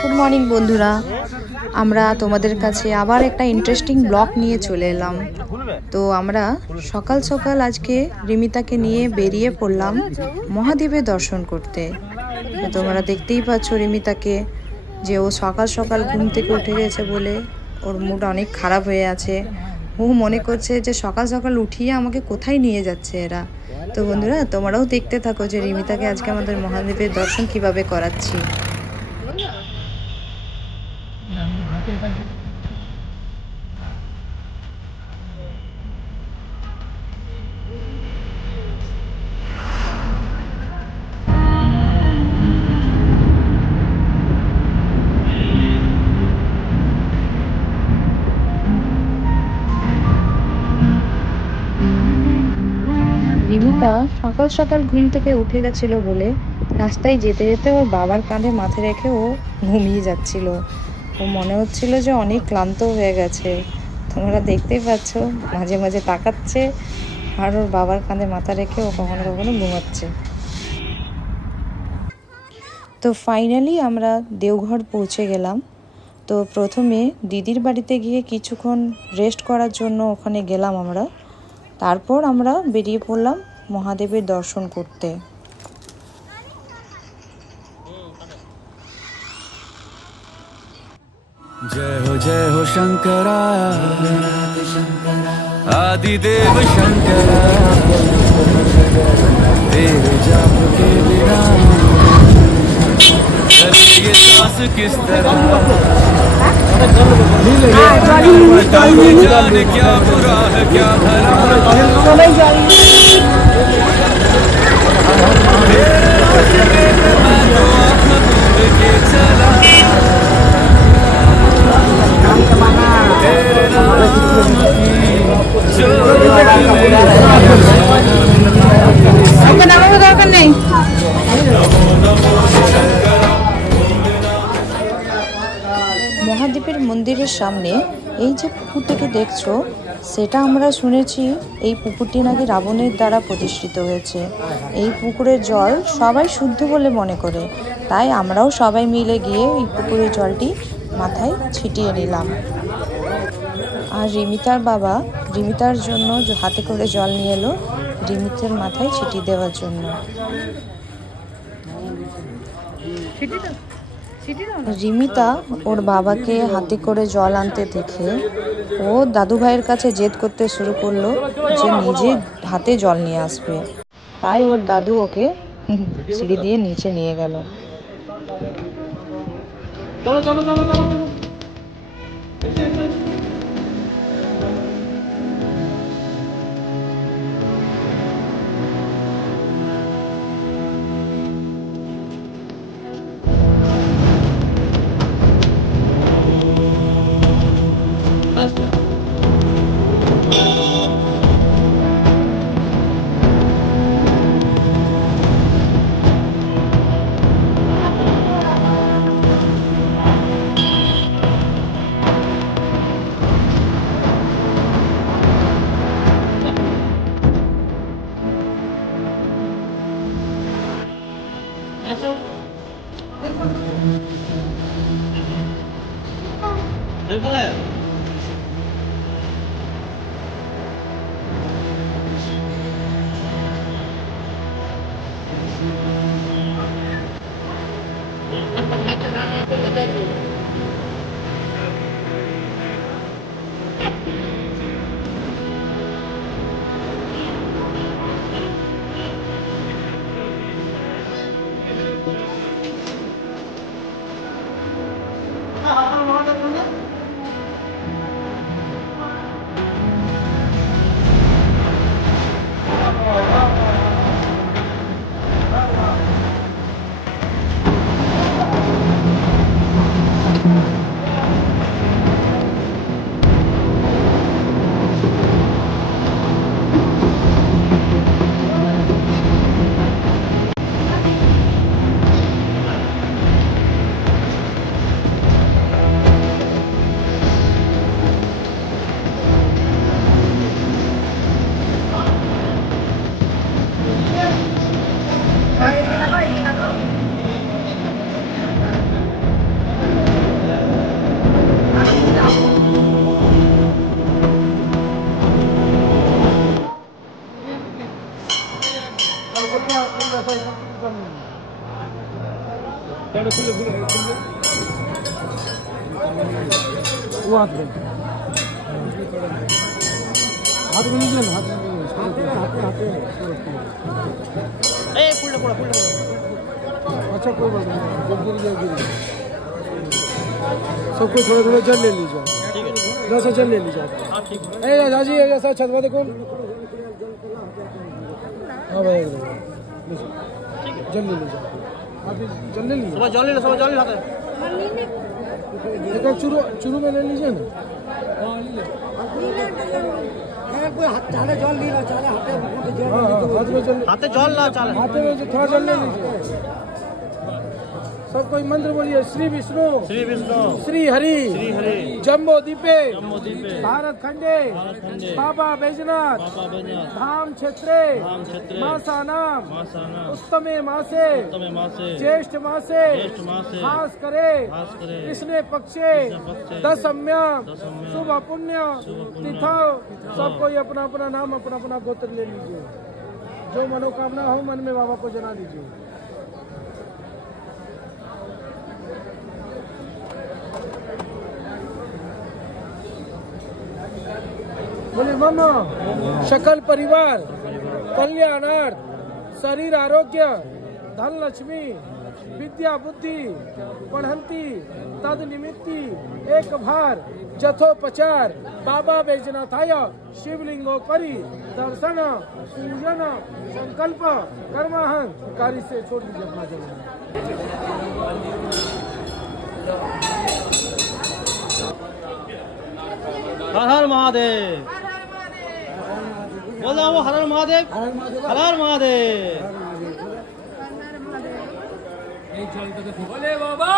Good morning বন্ধুরা, আমরা তোমাদের কাছে আবার একটা ইন্টারেস্টিং ব্লগ নিয়ে চলে এলাম। তো আমরা সকাল সকাল আজকে রিমিতাকে নিয়ে বেরিয়ে পড়লাম মহাদেবের দর্শন করতে। তোমরা দেখতেই পাচ্ছ রিমিতাকে যে ও সকাল সকাল ঘুম থেকে উঠে গেছে বলে ওর মুড অনেক খারাপ হয়ে আছে। ও মনে করছে যে সকাল সকাল উঠিয়ে আমাকে কোথায় নিয়ে যাচ্ছে এরা। তো বন্ধুরা, তোমরাও দেখতে থাকো যে রিমিতাকে আজকে আমাদের মহাদেবের দর্শন কিভাবে করাচ্ছি। রিমিতা সকাল সকাল ঘুম থেকে উঠে গেছিল বলে রাস্তায় যেতে যেতে ওর বাবার কাঁধে মাথা রেখে ও ঘুমিয়ে যাচ্ছিল। ও মনে হচ্ছিল যে অনেক ক্লান্ত হয়ে গেছে। তোমরা দেখতেই পাচ্ছ মাঝে মাঝে তাকাচ্ছে আর ওর বাবার কাঁধে মাথা রেখে ও কখনো কখনো ঘুমাচ্ছে। তো ফাইনালি আমরা দেওঘর পৌঁছে গেলাম। তো প্রথমে দিদির বাড়িতে গিয়ে কিছুক্ষণ রেস্ট করার জন্য ওখানে গেলাম আমরা। তারপর আমরা বেরিয়ে পড়লাম মহাদেবের দর্শন করতে। जय हो शंकरा आदिदेव शंकरा तेरे जाप के बिना करे ये सांस किस तरह जाने क्या बुरा है क्या भला मैं तो आँख मूंद के चला মহাদেবের মন্দিরের সামনে এই যে পুকুরটিকে দেখছো, সেটা আমরা শুনেছি এই পুকুরটি নাকি রাবণের দ্বারা প্রতিষ্ঠিত হয়েছে। এই পুকুরের জল সবাই শুদ্ধ বলে মনে করে, তাই আমরাও সবাই মিলে গিয়ে এই পুকুরের জলটি মাথায় ছিটিয়ে নিলাম। আর রিমিতার বাবা রিমিতার জন্য হাতে করে জল নিয়ে এলো রিমিতার মাথায় ছিটিয়ে দেওয়ার জন্য। রিমিতা ওর বাবাকে হাতে করে জল আনতে দেখে ও দাদু ভাইয়ের কাছে জেদ করতে শুরু করলো যে নিজে হাতে জল নিয়ে আসবে। তাই ওর দাদু ওকে সিঁড়ি দিয়ে নিচে নিয়ে গেল। हाथ में लीजिए ना, अच्छा कोई बात नहीं, जब गिर जाए गिर सबको थोड़ा थोड़ा जल ले लीजिए, जैसा जल ले लीजिए। राजी ऐसा छतवा देखो, हाँ भाई जल ले लीजिए, आप जल ले लीजिए, सुबह जल ले देखो चुरू में ले लीजिए ना। कोई हाथे जल नहीं ना चले, हाथे में थोड़ा जल ले लीजिए। सब कोई मंत्र बोलिए, श्री विष्णु श्री हरि जम्बो दीपे भारत खंडे बाबा बैजनाथ धाम क्षेत्रे मासानाम उत्तमे मासे ज्येष्ठ मासे खास करे कृष्ण पक्षे दशम्याम शुभ पुण्य तिथौ। सब कोई अपना अपना नाम अपना अपना गोत्र ले लीजिए, जो मनोकामना हो मन में बाबा को जना दीजिए। बोले मामा सकल परिवार कल्याणार्थ शरीर आरोग्य धन लक्ष्मी विद्या बुद्धि बढ़ंती तद निमित्ति एक भार जथोपचार बाबा बैजनाथाय शिवलिंगोपरि दर्शन पूजन संकल्प कर्माहं कार्य से छोड़ दीजिए अपना जन्म। हर हर महादेव, बोलो वो हर हर महादेव, हर हर महादेव। भोले बाबा,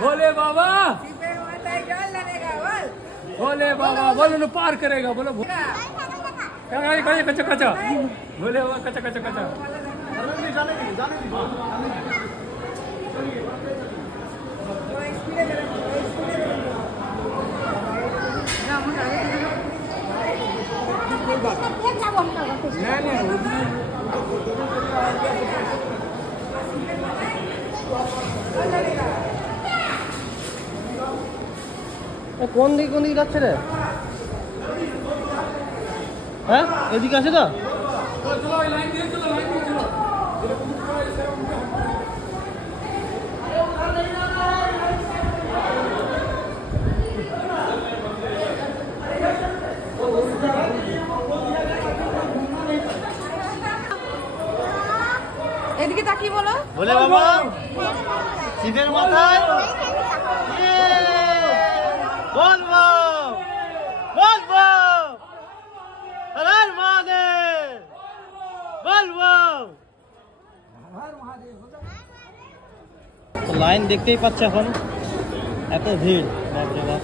भोले बाबा, भोले बाबा, बोलो न पार करेगा, बोलो कच्चा कच्चा, भोले बाबा कच्चा कच्चा कच्चा। কোন দিকে যাচ্ছে রে? হ্যাঁ এদিকে আছে তো? এদিকে তাকিয়ে বলো, বলে বাবা শিবের মাথায় বলবো বলবো হর হর মহাদেব বলবো। লাইন দেখতেই পাচ্ছে এখন, এত ভিড় বাপরে বাপ।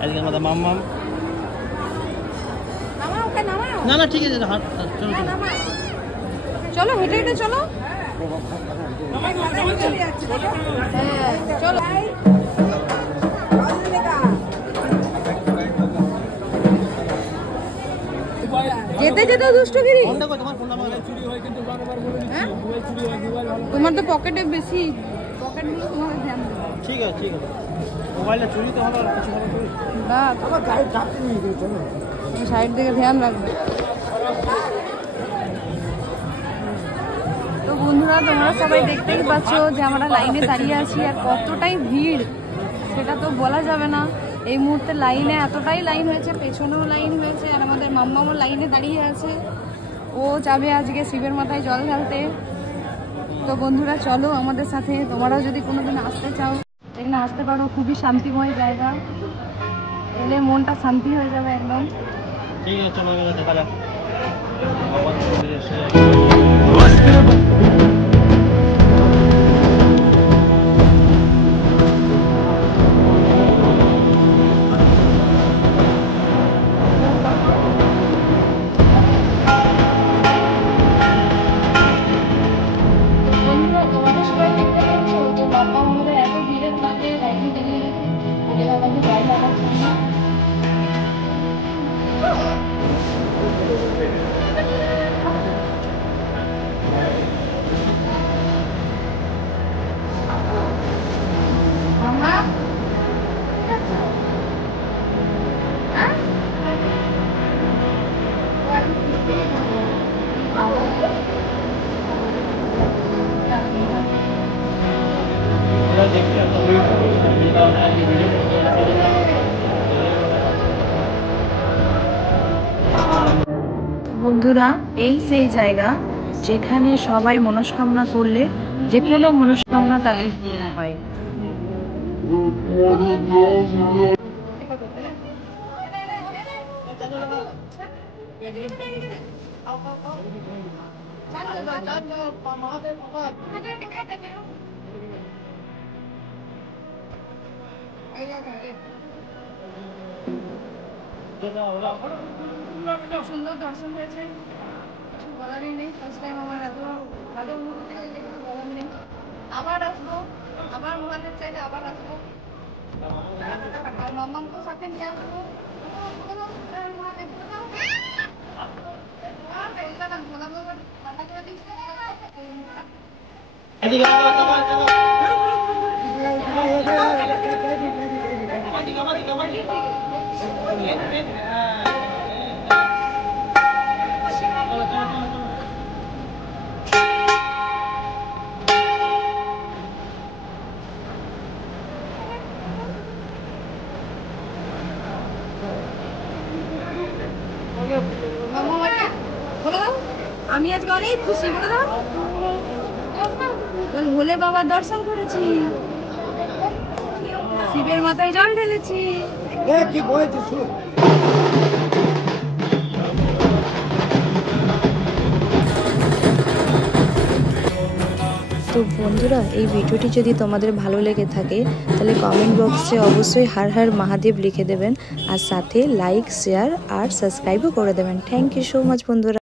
আজকের মতো মাম্মাম না না ঠিক আছে, হাট চলো চলো হেঁটে হেঁটে চলো, চলো। যেতে যেতে দুষ্টগিরি, তোমার তো পকেটে বেশি, পকেটগুলো তোমার ধ্যান দেবে। ঠিক আছে ঠিক আছে, মোবাইলটা চুরি তো হলো, কিছু হবে না সাইড দিকে ধ্যান রাখবে। তো বন্ধুরা তোমরা সবাই দেখতেই পাচ্ছ যে আমরা লাইনে দাঁড়িয়ে আছি, আর কতটাই ভিড় সেটা তো বলা যাবে না। এই মুহূর্তে লাইনে এতটাই লাইন হয়েছে, পেছনেও লাইন হয়েছে, আর আমাদের মাম্মামও লাইনে দাঁড়িয়ে আছে, ও যাবে আজকে শিবের মাথায় জল ঢালতে। তো বন্ধুরা চলো আমাদের সাথে, তোমরাও যদি কোনোদিন আসতে চাও এখানে আসতে পারো, খুবই শান্তিময় জায়গা, এলে মনটা শান্তি হয়ে যাবে একদম। ঠিক আছে চলো দেখা যাক। আমরা দেখছি একটা ভিড় বন্ধুরা, এই সেই জায়গা যেখানে সবাই মনস্কামনা করলে যে কোনো মনস্কামনা তাদের পূর্ণ হয়। সুন্দর দর্শন হয়েছে, বলারই নেই। ফার্স্ট টাইম আমার এত ভালো মুহূর্তে কিছু বলার নেই। আবার আসবো, আবার মহানের চাইলে আবার আসবো, আর মামাকে সাথে নিয়ে আসবো। আমি আজকে অনেক খুশি, বলে দাও। ভোলে বাবার দর্শন করেছি, শিবের মাথায় জল ঢেলেছি। তো বন্ধুরা, এই ভিডিওটি যদি তোমাদের ভালো লেগে থাকে তাহলে কমেন্ট বক্সে অবশ্যই হর হর মহাদেব লিখে দেবেন, আর সাথে লাইক, শেয়ার আর সাবস্ক্রাইবও করে দেবেন। থ্যাংক ইউ সো মাচ বন্ধুরা।